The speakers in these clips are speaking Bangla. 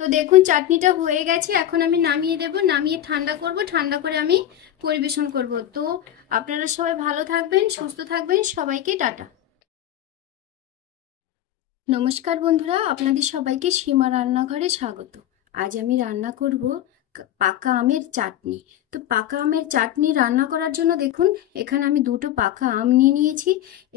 তো দেখুন চাটনিটা হয়ে গেছে, এখন আমি নামিয়ে দেব, নামিয়ে ঠান্ডা করব, ঠান্ডা করে আমি পরিবেশন করব। তো আপনারা সবাই ভালো থাকবেন, সুস্থ থাকবেন, সবাইকে টাটা। নমস্কার বন্ধুরা, আপনাদের সবাইকে সীমা রান্নাঘরে স্বাগত। আজ আমি রান্না করব পাকা আমের চাটনি। তো পাকা আমের চাটনি রান্না করার জন্য দেখুন, এখানে আমি দুটো পাকা আম নিয়ে নিয়েছি।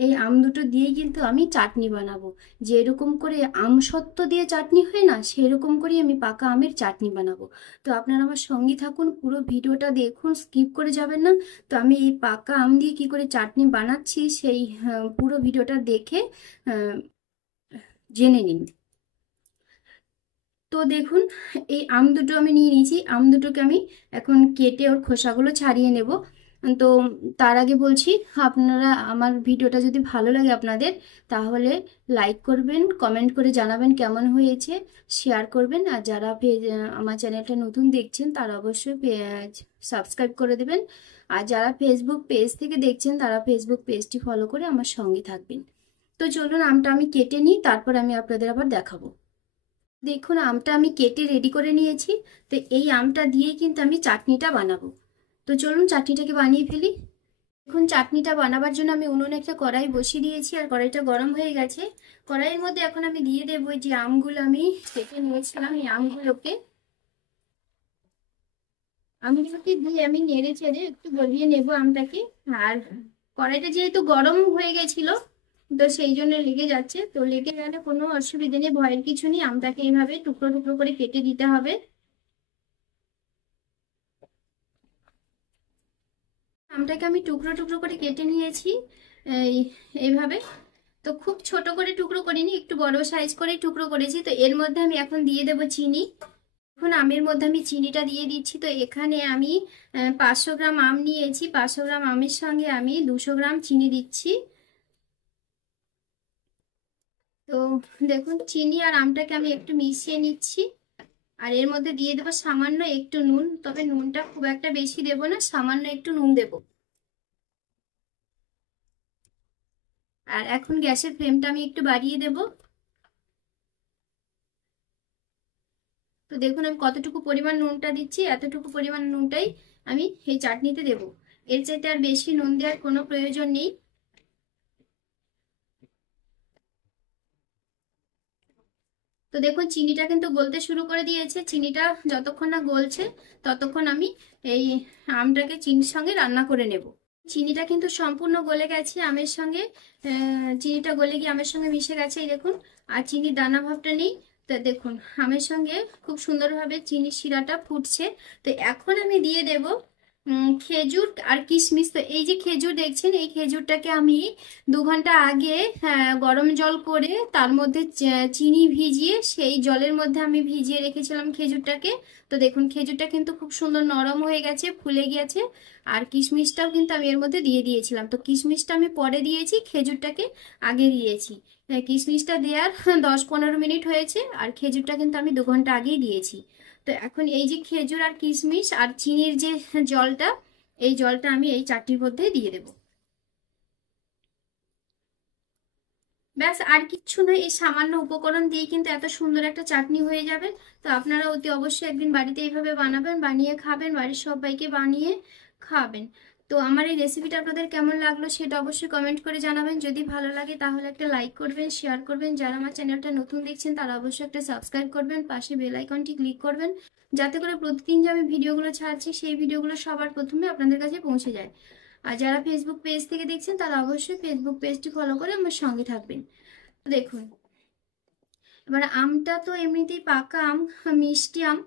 এই আম দুটো দিয়েই কিন্তু আমি চাটনি বানাবো। যেরকম করে আম সত্ত্ব দিয়ে চাটনি হয় না, সেরকম করেই আমি পাকা আমের চাটনি বানাবো। তো আপনারা আমার সঙ্গে থাকুন, পুরো ভিডিওটা দেখুন, স্কিপ করে যাবেন না। তো আমি এই পাকা আম দিয়ে কি করে চাটনি বানাচ্ছি সেই পুরো ভিডিওটা দেখে জেনে নিন। তো দেখুন, এই আম দুটো আমি নিয়ে নিয়েছি। আম দুটোকে আমি এখন কেটে ওর খোসাগুলো ছাড়িয়ে নেব। তো তার আগে বলছি, আপনারা আমার ভিডিওটা যদি ভালো লাগে আপনাদের, তাহলে লাইক করবেন, কমেন্ট করে জানাবেন কেমন হয়েছে, শেয়ার করবেন। আর যারা আমার চ্যানেলটা নতুন দেখছেন তারা অবশ্যই সাবস্ক্রাইব করে দেবেন। আর যারা ফেসবুক পেজ থেকে দেখছেন তারা ফেসবুক পেজটি ফলো করে আমার সঙ্গে থাকবেন। তো চলুন, আমটা আমি কেটে নিই, তারপর আমি আপনাদের আবার দেখাবো। দেখুন, আমটা আমি কেটে রেডি করে নিয়েছি। তো এই আমটা দিয়েই কিন্তু আমি চাটনিটা বানাবো। তো চলুন চাটনিটাকে বানিয়ে ফেলি। দেখুন, চাটনিটা বানাবার জন্য আমি উনুনে একটা কড়াই বসিয়ে দিয়েছি, আর কড়াইটা গরম হয়ে গেছে। কড়াইয়ের মধ্যে এখন আমি দিয়ে দেবো যে আমগুলো আমি কেটে নিয়েছিলাম, এই আমগুলোকে দিয়ে আমি নেড়ে চেড়ে একটু গলিয়ে নেবো আমটাকে। আর কড়াইটা যেহেতু গরম হয়ে গেছিল, তো সেই জন্য লেগে যাচ্ছে। তো লেগে গেলে কোনো অসুবিধা নেই, ভয়ের কিছু নেই। আমটাকে এইভাবে টুকরো টুকরো করে কেটে দিতে হবে। আমটাকে আমি টুকরো টুকরো করে কেটে নিয়েছি, এই এইভাবে। তো খুব ছোট করে টুকরো করিনি, একটু বড় সাইজ করে টুকরো করেছি। তো এর মধ্যে আমি এখন দিয়ে দেবো চিনি। এখন আমের মধ্যে আমি চিনিটা দিয়ে দিচ্ছি। তো এখানে আমি 500 গ্রাম আম নিয়েছি। 500 গ্রাম আমের সঙ্গে আমি 200 গ্রাম চিনি দিচ্ছি। তো দেখুন, চিনি আর আমটাকে আমি একটু মিশিয়ে নিচ্ছি। আর এর মধ্যে দিয়ে দেবো সামান্য একটু নুন, তবে নুনটা খুব একটা বেশি দেবো না, সামান্য একটু নুন দেবো। আর এখন গ্যাসের ফ্লেমটা আমি একটু বাড়িয়ে দেব। তো দেখুন, আমি কতটুকু পরিমাণ নুনটা দিচ্ছি, এতটুকু পরিমাণ নুনটাই আমি এই চাটনিতে দেব। এর চাইতে আর বেশি নুন দেওয়ার কোনো প্রয়োজন নেই। তো দেখুন, চিনিটা কিন্তু গলতে শুরু করে দিয়েছে। চিনিটা যতক্ষণ না গলছে ততক্ষণ আমি এই আমটাকে চিনির সঙ্গে রান্না করে নেব। চিনিটা কিন্তু সম্পূর্ণ গলে গেছে আমের সঙ্গে। চিনিটা গলে গিয়ে আমের সঙ্গে মিশে গেছে, এই দেখুন। আর চিনির দানা ভাবটা নেই। তো দেখুন, আমের সঙ্গে খুব সুন্দরভাবে চিনির শিরাটা ফুটছে। তো এখন আমি দিয়ে দেব খেজুর আর কিশমিশ। তো এই যে খেজুর দেখছেন, এই খেজুরটাকে আমি 2 ঘন্টা আগে গরম জল করে তার মধ্যে চিনি ভিজিয়ে, সেই জলের মধ্যে আমি ভিজিয়ে রেখেছিলাম খেজুরটাকে। তো দেখুন, খেজুরটা কিন্তু খুব সুন্দর নরম হয়ে গেছে, ফুলে গিয়েছে। আর কিশমিশটাও কিন্তু আমি এর মধ্যে দিয়ে দিয়েছিলাম। তো কিশমিশটা আমি পরে দিয়েছি, খেজুরটাকে আগে দিয়েছি। কিশমিশটা দেওয়ার 10-15 মিনিট হয়েছে, আর খেজুরটা কিন্তু আমি 2 ঘন্টা আগেই দিয়েছি। তো এখন এই যে খেজুর আর কিশমিশ আর চিনির যে জলটা, এই জলটা আমি এই চাটনির মধ্যে দিয়ে দেবো। ব্যাস, আর কিচ্ছু নয়। এই সামান্য উপকরণ দিয়ে কিন্তু এত সুন্দর একটা চাটনি হয়ে যাবে। তো আপনারা অতি অবশ্যই একদিন বাড়িতে এইভাবে বানাবেন, বানিয়ে খাবেন, বাড়ির সবাইকে বানিয়ে খাবেন। তো আমার এই রেসিপিটা আপনাদের কেমন লাগলো সেটা অবশ্যই কমেন্ট করে জানাবেন। যদি ভালো লাগে তাহলে একটা লাইক করবেন, শেয়ার করবেন। যারা আমার চ্যানেলটা নতুন দেখছেন তারা অবশ্যই একটা সাবস্ক্রাইব করবেন, পাশে বেল আইকনটি ক্লিক করবেন, যাতে করে প্রতিদিন যে আমি ভিডিওগুলো ছাড়ছি সেই ভিডিওগুলো সবার প্রথমে আপনাদের কাছে পৌঁছে যায়। আর যারা ফেসবুক পেজ থেকে দেখছেন তারা অবশ্যই ফেসবুক পেজটি ফলো করে আমার সঙ্গে থাকবেন। দেখুন, এবার আমটা তো এমনিতেই পাকা আম, মিষ্টি আম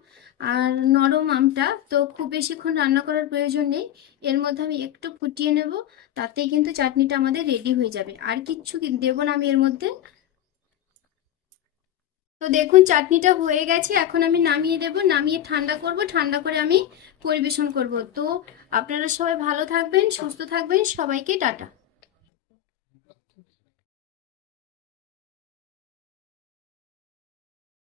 আর নরম আমটা, তো খুব বেশিক্ষণ রান্না করার প্রয়োজন নেই। এর মধ্যে আমি একটু ফুটিয়ে নেব, তাতেই কিন্তু চাটনিটা আমাদের রেডি হয়ে যাবে। আর কিচ্ছু দেবো না আমি এর মধ্যে। তো দেখুন, চাটনিটা হয়ে গেছে, এখন আমি নামিয়ে দেব, নামিয়ে ঠান্ডা করব, ঠান্ডা করে আমি পরিবেশন করব। তো আপনারা সবাই ভালো থাকবেন, সুস্থ থাকবেন, সবাইকে টাটা।